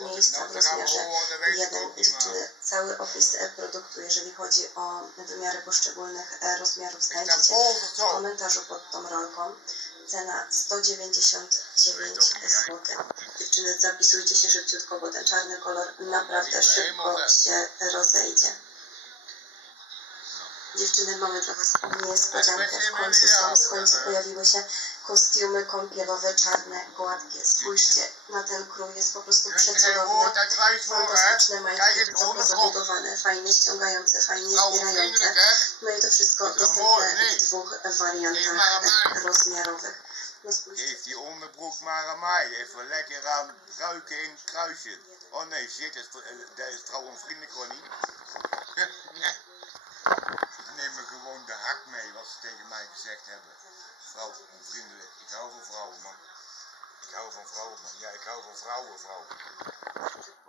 miejsca w rozmiarze 1. Dziewczyny, cały opis produktu, jeżeli chodzi o wymiary poszczególnych rozmiarów, znajdziecie w komentarzu pod tą rolką. Cena 199 zł. Dziewczyny, zapisujcie się szybciutko, bo ten czarny kolor naprawdę szybko się rozejdzie. Dziewczyny, mamy dla Was niespodziankę. W końcu pojawiły się kostiumy kąpielowe, czarne, gładkie. Spójrzcie na ten krój, jest po prostu przecudowny. Fantastyczne majtki, wysoko zabudowane, fajnie ściągające, fajnie zbierające. No i to wszystko dostępne w 2 wariantach rozmiarowych. No spójrzcie. Geef die onderbroek maar aan mij. Even lekker aan ruiken in het kruisje. Oh nee, shit, dat is vrouwenvriendelijk gewoon niet. Ik neem me gewoon de hak mee, wat ze tegen mij gezegd hebben. Vrouwenvriendelijk. Ik hou van vrouwen, man. Ik hou van vrouwen, man. Ja, ik hou van vrouwen, vrouw.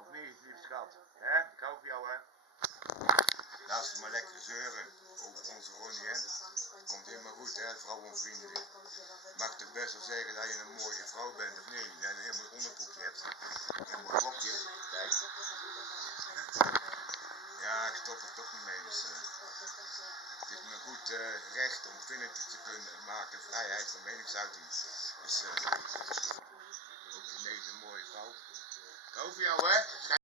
Of niet, lieve schat? Hè? Ik hou van jou, hè? Laat ze maar lekker zeuren over onze Ronnie, hè? Komt helemaal goed, hè? Vrouwenvriendelijk. Mag toch best wel zeggen dat je een mooie vrouw bent, of nee? Dat je een heel mooi onderbroekje hebt. Een mooi rokje. Kijk. Ja, ik stop er toch niet mee, dus het is me goed recht om filmpjes te kunnen maken, vrijheid van meningsuiting. Dus ook in deze mooie vrouw. Ik hou van jou, hè?